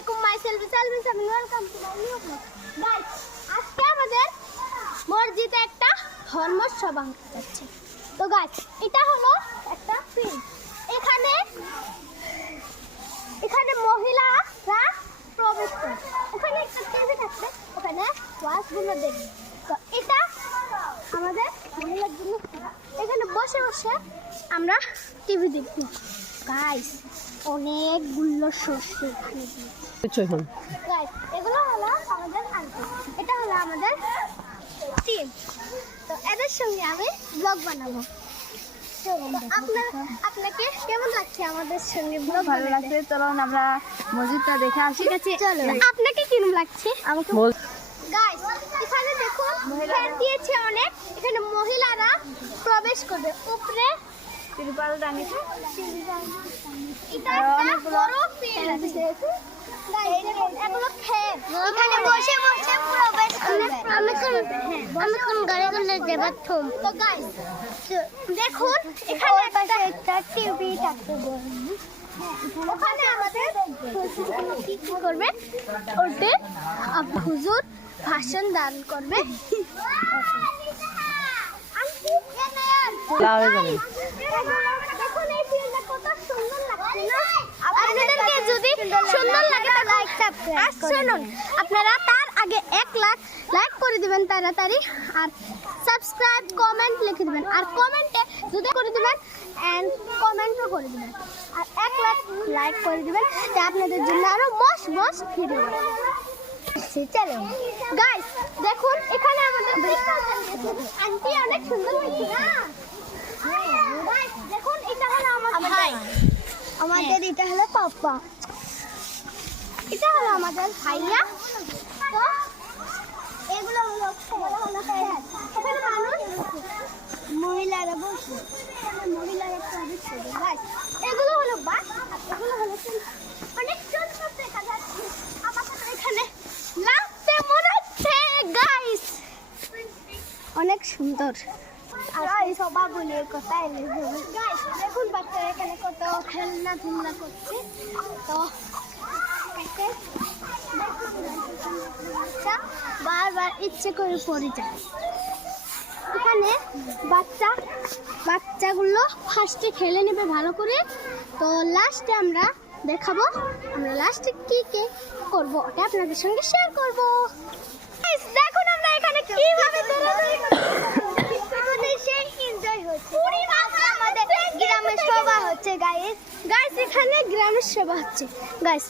আলাইকুম, myself Salmin Sabin, welcome to my new blog. Guys, আজকে আমাদের মসজিদে একটা ধর্মসভা হতে যাচ্ছে। তো গাইস, এটা হলো একটা ফিল্ড। এখানে মহিলারা প্রবেশ করে। ওখানে একটা টিভি থাকবে, ওখানে ওয়াজগুলো দেখবে। তো এটা আমাদের মহিলার জন্য। এখানে বসে বসে আমরা টিভি দেখব। গাইস, অনেকগুলো শস্য এখানে গাইস, এগুলো হলো আমাদের আন্টি, এটা হলো আমাদের টিম। তো এদের সঙ্গে আমি ব্লগ বানাবো। আপনাকে কেমন লাগছে আমাদের সঙ্গে ব্লগ? ভালো লাগছে। চলুন আমরা মসজিদটা দেখে আসি। ঠিক আছে, চলো। আপনাকে কিরকম লাগছে? আমাকে গাইস, এখানে দেখুন ফ্যান দিয়েছে অনেক। এখানে মহিলারা প্রবেশ করবে। উপরে তিরপাল টাঙিয়েছে। এটা অনেক বড় ফিল্ড। এগুলো খেত। এখানে বসে বসে প্রবেশ করবে। আমি কোন গাড়ি গেলে বাথরুম। তো গাইস, দেখুন এখানে একটা টিভি থাকতে বলুন। ওখানে আমাদের কি করবে? ওতে হুজুর ভাষণ দান করবে। দেখুন এই ফিল্ডটা কত সুন্দর লাগছে না? আপনাদেরকে যদি সুন্দর লাগে তাহলে লাইক সাবস্ক্রাইব করুন। আপনারা তার আগে 1 লাখ লাইক করে দিবেন তাড়াতাড়ি, আর সাবস্ক্রাইব কমেন্ট লিখে দিবেন, আর কমেন্টে যদি করে দিবেন এন্ড কমেন্টও করে দিবেন, আর 1 লাখ লাইক করে দিবেন। তা আপনাদের জন্য আরো মস্ত ভিডিও চলো। গাইস, দেখুন এখানে আমাদের আন্টি অনেক সুন্দর লাগছে না? গাইস, দেখুন এটা হলো আমার ভাই, আমাদের এটা হলো পাপা, এটা হলো আমাদের ভাইয়া। তো এগুলো হলো এখানে মানুষ মহিলারা বসে, মহিলারা প্রবেশ করবে। গাইস, এগুলো হলো বাস, এগুলো হলো অনেক সুন্দর দেখা যাচ্ছে। আমাদের এখানে লাস্টে মনে হচ্ছে গাইস অনেক সুন্দর। সবাগুলি কোথায় গাইস, দেখুন বাচ্চারা এখানে কত খেলনা করছে। তো বারবার ইচ্ছে করে পড়ে যায়। এখানে বাচ্চাগুলো ফার্স্টে খেলে নেবে ভালো করে। তো লাস্টে আমরা দেখাবো আমরা লাস্টে কি করবো, ওটা আপনাদের সঙ্গে শেয়ার করবো। দেখুন আমরা এখানে কিভাবে দৌড়াদৌড়ি করছি, সেই এনজয় হচ্ছে। আমাদের গ্রামের সভা হচ্ছে গাইস, এখানে গ্রামের সভা হচ্ছে গাইস।